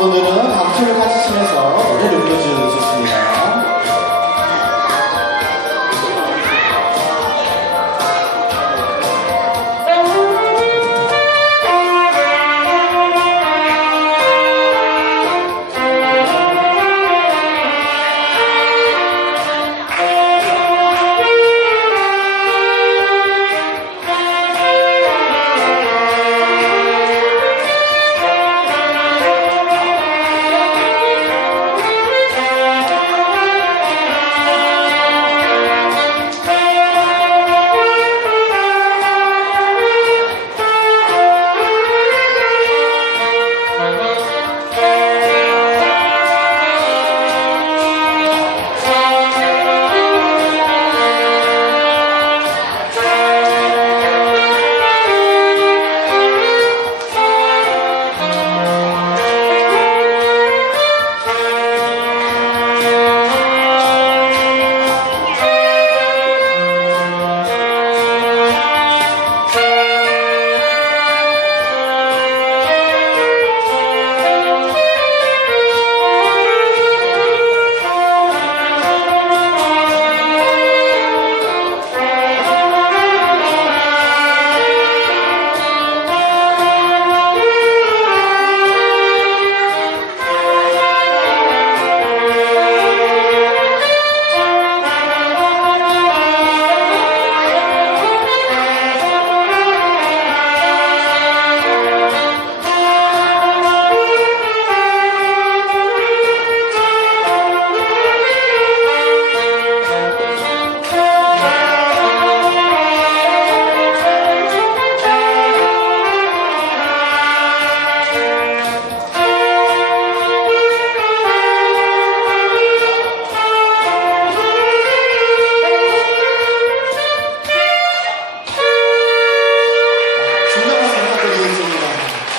분들은 박수를 같이 치면서 노래를